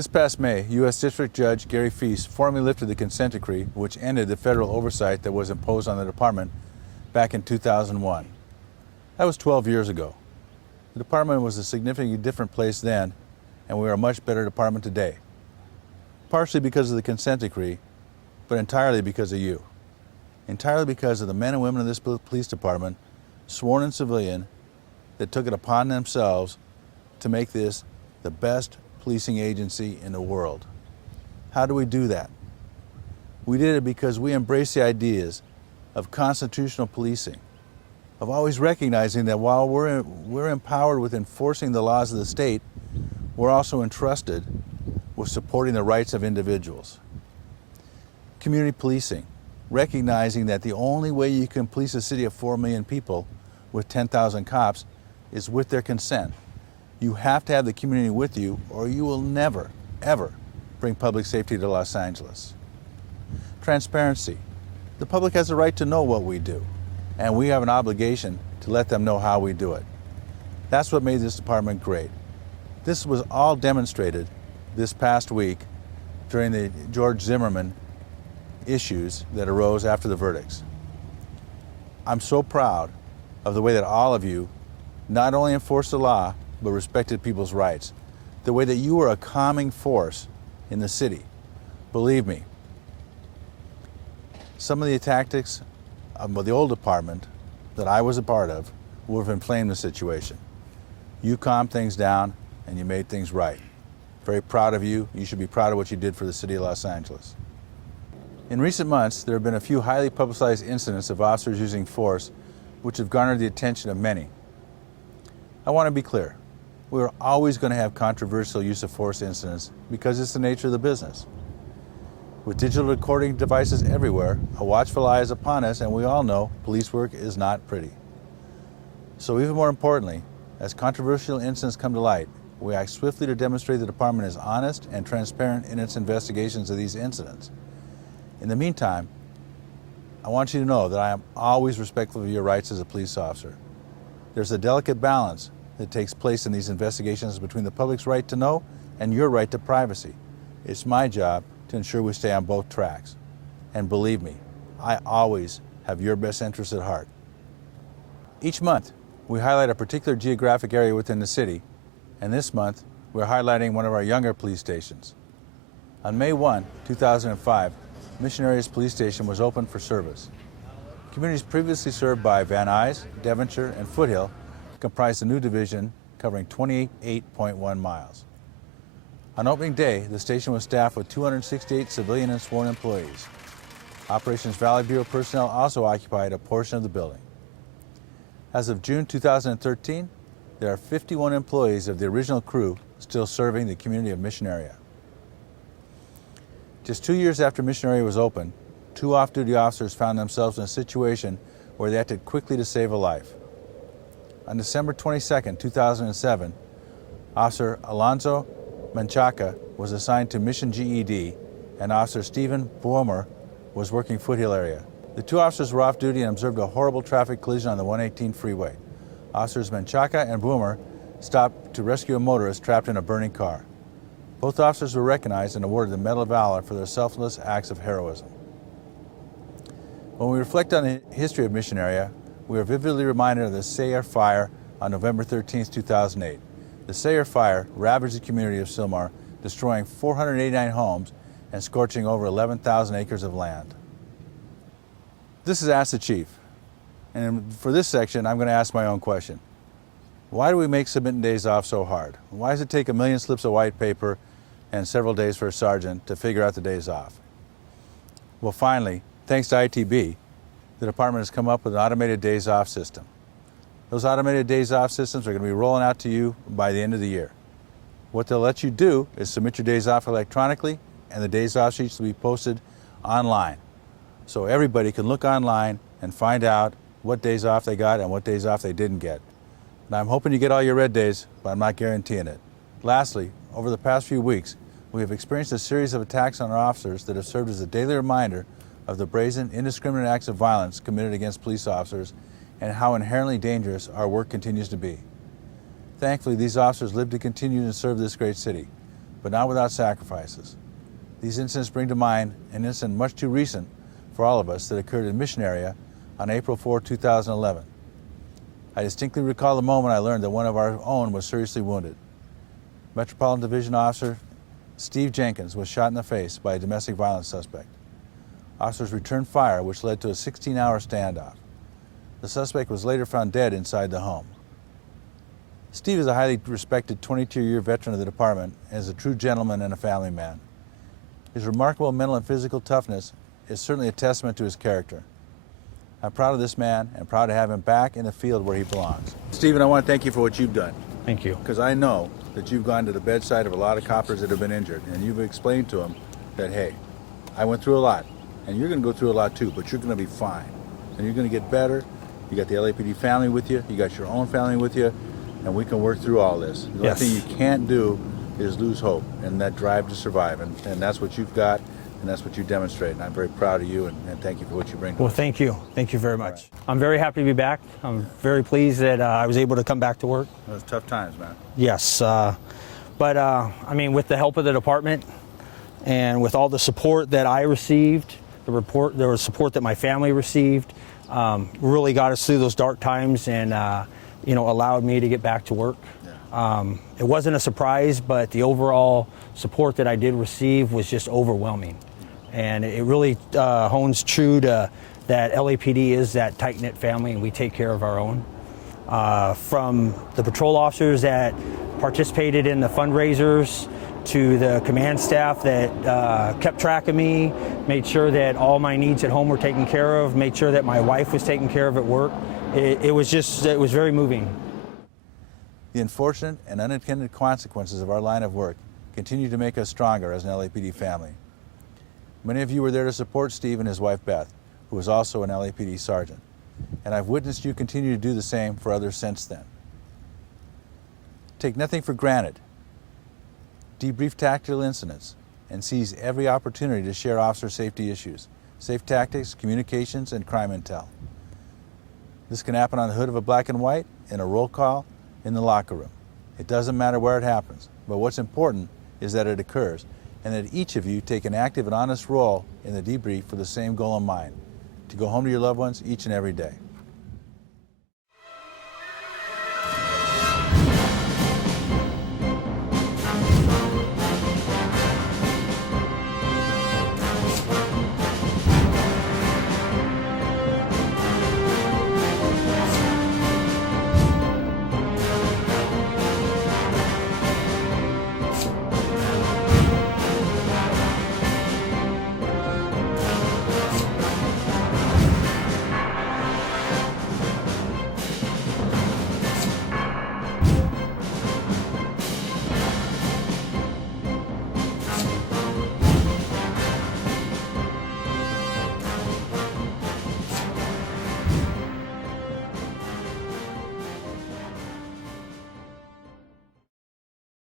This past May, U.S. District Judge Gary Feast formally lifted the consent decree which ended the federal oversight that was imposed on the department back in 2001. That was 12 years ago. The department was a significantly different place then, and we are a much better department today. Partially because of the consent decree, but entirely because of you. Entirely because of the men and women of this police department, sworn and civilian, that took it upon themselves to make this the best policing agency in the world. How do we do that? We did it because we embrace the ideas of constitutional policing, of always recognizing that while we're empowered with enforcing the laws of the state, we're also entrusted with supporting the rights of individuals. Community policing, recognizing that the only way you can police a city of 4 million people with 10,000 cops is with their consent. You have to have the community with you, or you will never, ever bring public safety to Los Angeles. Transparency. The public has a right to know what we do, and we have an obligation to let them know how we do it. That's what made this department great. This was all demonstrated this past week during the George Zimmerman issues that arose after the verdicts. I'm so proud of the way that all of you not only enforced the law, but respected people's rights. The way that you were a calming force in the city. Believe me, some of the tactics of the old department that I was a part of would have inflamed the situation. You calmed things down and you made things right. Very proud of you. You should be proud of what you did for the city of Los Angeles. In recent months, there have been a few highly publicized incidents of officers using force which have garnered the attention of many. I want to be clear. We're always going to have controversial use of force incidents because it's the nature of the business. With digital recording devices everywhere, a watchful eye is upon us, and we all know police work is not pretty. So even more importantly, as controversial incidents come to light, we act swiftly to demonstrate the department is honest and transparent in its investigations of these incidents. In the meantime, I want you to know that I am always respectful of your rights as a police officer. There's a delicate balance that takes place in these investigations between the public's right to know and your right to privacy. It's my job to ensure we stay on both tracks. And believe me, I always have your best interests at heart. Each month, we highlight a particular geographic area within the city, and this month, we're highlighting one of our younger police stations. On May 1, 2005, Mission Area's police station was opened for service. Communities previously served by Van Nuys, Devonshire, and Foothill comprised a new division covering 28.1 miles. On opening day, the station was staffed with 268 civilian and sworn employees. Operations Valley Bureau personnel also occupied a portion of the building. As of June 2013, there are 51 employees of the original crew still serving the community of Mission Area. Just 2 years after Mission Area was opened, 2 off-duty officers found themselves in a situation where they acted quickly to save a life. On December 22, 2007, Officer Alonzo Menchaca was assigned to Mission GED, and Officer Stephen Boomer was working Foothill area. The 2 officers were off duty and observed a horrible traffic collision on the 118 freeway. Officers Menchaca and Boomer stopped to rescue a motorist trapped in a burning car. Both officers were recognized and awarded the Medal of Valor for their selfless acts of heroism. When we reflect on the history of Mission Area, we are vividly reminded of the Sayre Fire on November 13, 2008. The Sayre Fire ravaged the community of Sylmar, destroying 489 homes and scorching over 11,000 acres of land. This is Ask the Chief. And for this section, I'm going to ask my own question. Why do we make submitting days off so hard? Why does it take 1 million slips of white paper and several days for a sergeant to figure out the days off? Well, finally, thanks to ITB, the department has come up with an automated days off system. Those automated days off systems are going to be rolling out to you by the end of the year. What they'll let you do is submit your days off electronically, and the days off sheets will be posted online. So everybody can look online and find out what days off they got and what days off they didn't get. And I'm hoping you get all your red days, but I'm not guaranteeing it. Lastly, over the past few weeks, we have experienced a series of attacks on our officers that have served as a daily reminder of the brazen, indiscriminate acts of violence committed against police officers and how inherently dangerous our work continues to be. Thankfully, these officers live to continue to serve this great city. but not without sacrifices. These incidents bring to mind an incident much too recent for all of us that occurred in Mission Area on April 4, 2011. I distinctly recall the moment I learned that one of our own was seriously wounded. Metropolitan Division Officer Steve Jenkins was shot in the face by a domestic violence suspect. Officers returned fire, which led to a 16-hour standoff. The suspect was later found dead inside the home. Steve is a highly respected 22-year veteran of the department and is a true gentleman and a family man. His remarkable mental and physical toughness is certainly a testament to his character. I'm proud of this man and proud to have him back in the field where he belongs. Stephen, I want to thank you for what you've done. Thank you. Because I know that you've gone to the bedside of a lot of coppers that have been injured, and you've explained to them that, hey, I went through a lot, and you're going to go through a lot too, but you're going to be fine, and you're going to get better. You got the LAPD family with you, you got your own family with you, and we can work through all this. The only thing you can't do is lose hope and that drive to survive, and that's what you've got, and that's what you demonstrate, and I'm very proud of you, and thank you for what you bring to us. Well, thank you. Thank you very much. I'm very happy to be back. I'm very pleased that I was able to come back to work. It was tough times, man. Yes, but I mean, with the help of the department and with all the support that I received, there was support that my family received, really got us through those dark times and allowed me to get back to work. Yeah. It wasn't a surprise, but the overall support that I did receive was just overwhelming. And it really hones true to that LAPD is that tight-knit family, and we take care of our own. From the patrol officers that participated in the fundraisers to the command staff that kept track of me, made sure that all my needs at home were taken care of, made sure that my wife was taken care of at work. It was very moving. The unfortunate and unintended consequences of our line of work continue to make us stronger as an LAPD family. Many of you were there to support Steve and his wife Beth, who was also an LAPD sergeant, and I've witnessed you continue to do the same for others since then. Take nothing for granted. Debrief tactical incidents and seize every opportunity to share officer safety issues, safe tactics, communications, and crime intel. This can happen on the hood of a black and white, in a roll call, in the locker room. It doesn't matter where it happens, but what's important is that it occurs and that each of you take an active and honest role in the debrief for the same goal in mind, to go home to your loved ones each and every day.